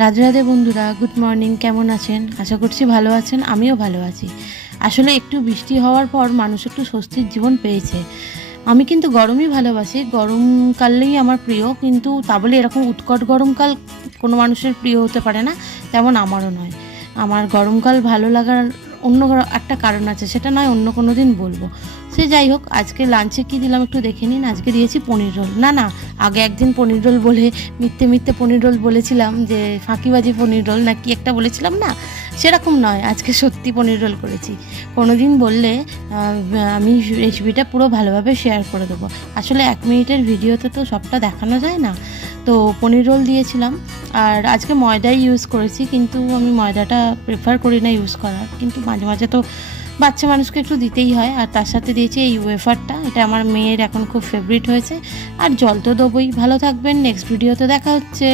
রাধে রাধে বন্ধুরা, good morning. কেমন আছেন? আশা করছি ভালো আছেন। আমিও ভালো আছি। আসলে একটু বৃষ্টি হওয়ার পর মানুষ একটু স্বস্তির জীবন পেয়েছে। আমি কিন্তু গরমই ভালোবাসি, গরমকালেই আমার প্রিয়, কিন্তু তা বলে এরকম উৎকট গরমকাল কোনো মানুষের প্রিয় হতে পারে না, তেমন আমারও নয়। আমার গরমকাল ভালো লাগার অন্য একটা কারণ আছে, সেটা নয় অন্য কোনো দিন বলবো। সে যাই হোক, আজকে লাঞ্চে কী দিলাম একটু দেখে নিন। আজকে দিয়েছি পনির রোল। না, আগে একদিন পনির রোল বলে মিথ্যে মিথ্যে পনির রোল বলেছিলাম, যে ফাঁকিবাজি পনির রোল না কি একটা বলেছিলাম না, সেরকম নয়। আজকে সত্যি পনির রোল করেছি। কোনো দিন বললে আমি রেসিপিটা পুরো ভালোভাবে শেয়ার করে দেবো। আসলে 1 মিনিটের ভিডিওতে তো সবটা দেখানো যায় না। তো পনির রোল দিয়েছিলাম, আর আজকে ময়দাই ইউজ করেছি, কিন্তু আমি ময়দাটা প্রেফার করি না ইউজ করার, কিন্তু মাঝে মাঝে তো বাচ্চা মানুষকে একটু দিতেই হয়। আর তার সাথে দিয়েছি এই ওয়েফারটা, এটা আমার মেয়ের এখন খুব ফেভারিট হয়েছে। আর জল তো দেবোই। ভালো থাকবেন, নেক্সট ভিডিওতে দেখা হচ্ছে।